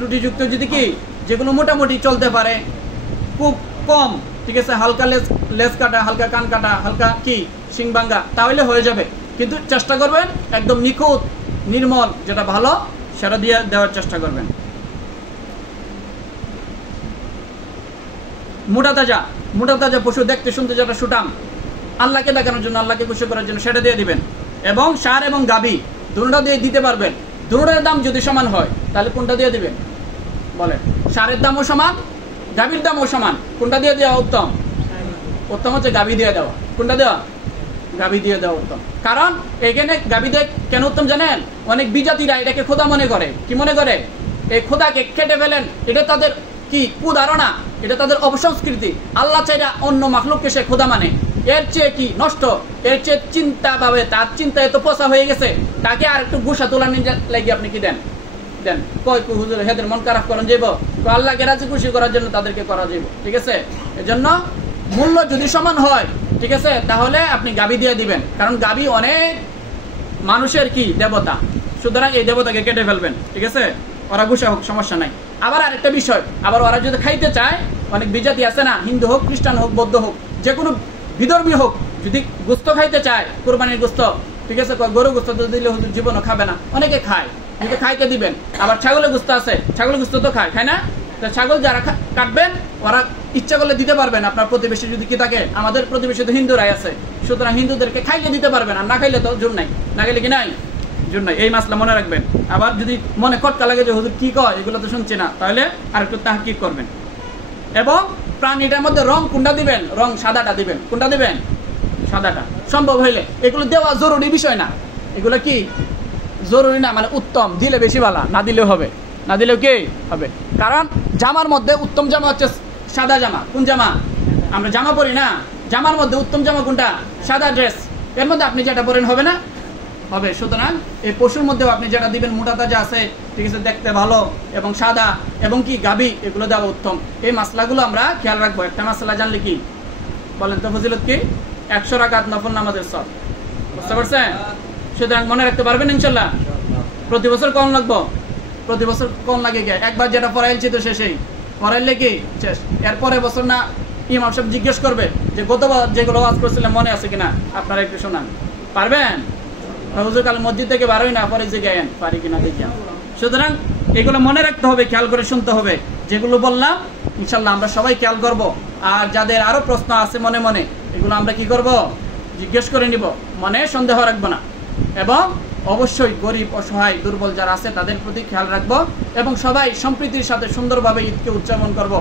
ত্রুটিযুক্ত যদি কি যেগুলো মোটামুটি চলতে পারে খুব কম, ঠিক আছে, হালকা লেজ কাটা, হালকা কান কাটা, হালকা কি শিং ভাঙ্গা, তাহলে হয়ে যাবে। কিন্তু চেষ্টা করবেন একদম নিখুঁত নির্মল যেটা ভালো সেটা দিয়ে দেওয়ার চেষ্টা করবেন। মোটা তাজা পশু দেখতে শুনতে যেটা সুঠাম, আল্লাহকে দেখানোর জন্য, আল্লাহকে খুশি করার জন্য সেটা দিয়ে দিবেন। এবং ষাঁড় এবং গাভী দুটোটা দিয়ে দিতে পারবেন। দুটোটার দাম যদি সমান হয় তাহলে কোনটা দিয়ে দিবেন বলেন? ষাঁড়ের দামও সমান, গাভীর দামও সমান, কোনটা দিয়ে দেওয়া উত্তম? উত্তম হচ্ছে গাভী দিয়ে দেওয়া। কোনটা দেওয়া? গাভী দিয়ে দেওয়া উত্তম। কারণ এখানে গাভী দিয়ে কেন উত্তম জানেন? অনেক বিজাতিরা এটাকে খোদা মনে করে। কি মনে করে? এই খোদাকে কেটে ফেলেন, এটা তাদের কি কুধারণা, এটা তাদের অপসংস্কৃতি। আল্লাহ চাইরা অন্য মাখলুককে সে খোদা মানে, এর চেয়ে কি নষ্ট, এর চেয়ে চিন্তা পাবে, তার চিন্তা এত পচা হয়ে গেছে, তাকে আর একটু গুসা তোলা নিয়ে লাগিয়ে আপনি কি দেন? কয় হুজুর হেদের মন খারাপ করেন যাইব, আল্লাহকে রাজি খুশি করার জন্য তাদেরকে করা যাইব, ঠিক আছে? এজন্য মূল্য যদি সমান হয়, ঠিক আছে, তাহলে আপনি গাভী দিয়ে দিবেন। কারণ গাভী অনেক মানুষের কি দেবতা, সুতরাং এই দেবতাকে কেটে ফেলবেন, ঠিক আছে? ওরা গুসা হোক, সমস্যা নাই। আবার আরেকটা বিষয়, আবার ওরা যদি খাইতে চায়, অনেক বিজাতি আছে না, হিন্দু হোক, খ্রিস্টান হোক, বৌদ্ধ হোক, যে কোনো বিধর্মী হোক, যদি গোস্ত খাইতে চায়, কোরবানির গোস্ত, ঠিক আছে, গরু গোস্ত দিলে হুজুর জীবনও খাবে না, অনেকে খায়, কিন্তু খাইতে দিবেন। আবার ছাগলের গোস্ত আছে, ছাগলের গোস্ত তো খায় না? তো ছাগল যারা কাটবেন ওরা ইচ্ছা করলে দিতে পারবেন। আপনার প্রতিবেশী যদি কি থাকে, আমাদের প্রতিবেশী তো হিন্দুরাই আছে, সুতরাং হিন্দুদেরকে খাইলে দিতে পারবেন, আর না খাইলে তো জোর নাই, না খাইলে কি নাই, জোর নাই। এই মাসলা মনে রাখবেন। আবার যদি মনে খটকা লাগে যে হুজুর কি কয় এগুলো তো শুনছি না, তাহলে আর একটু তাহকিক করবেন। এবং প্রাণীটার মধ্যে রং কোনটা দিবেন? রং সাদাটা দিবেন। কোনটা দিবেন? সাদাটা। সম্ভব হইলে এগুলো দেওয়া জরুরি বিষয় না, এগুলো কি জরুরি না, মানে উত্তম, দিলে বেশি ভালো, না দিলেও হবে, না দিলেও কি হবে। কারণ জামার মধ্যে উত্তম জামা হচ্ছে সাদা জামা। কোন জামা? আমরা জামা পরি না, জামার মধ্যে উত্তম জামা কোনটা? সাদা ড্রেস। এর মধ্যে আপনি যেটা পরেন হবে না? হবে। সুতরাং এই পশুর মধ্যেও আপনি যেটা দিবেন মোটা তাজা আছে, ঠিক আছে, দেখতে ভালো এবং সাদা এবং কি গাভী, এগুলো দেওয়া উত্তম। এই মাসলাগুলো আমরা খেয়াল রাখবো। একটা মাসলা জানলে কি বলেন তো ফজিলত কি? 100 রাকাত নফল নামাজের সব। বুঝতে পারছেন? সুতরাং মনে রাখতে পারবেন ইনশাল্লাহ। প্রতি বছর কম লাগবো, প্রতি বছর কম লাগে গে, একবার যেটা পড়াইছি তো শেষেই, পড়াইলে কি শেষ। এরপরে বছর না ইমাম সাহেব জিজ্ঞেস করবে যে গতবার যেগুলো ওয়াজ করছিলাম মনে আছে কিনা, আপনারা একটু শোনান। পারবেন? হুজুর কাল মসজিদ থেকে বারোই না, পরে জিজ্ঞাসা পারি কিনা দেখিয়া। সুতরাং এগুলো মনে রাখতে হবে, খেয়াল করে শুনতে হবে। যেগুলো বললাম ইনশাল্লাহ আমরা সবাই খেয়াল করব। আর যাদের আরো প্রশ্ন আছে মনে মনে, এগুলো আমরা কি করব? জিজ্ঞেস করে নিব, মনে সন্দেহ রাখবো না। এবং অবশ্যই গরিব, অসহায়, দুর্বল যারা আছে তাদের প্রতি খেয়াল রাখবো এবং সবাই সম্প্রীতির সাথে সুন্দরভাবে ঈদকে উদযাপন করব।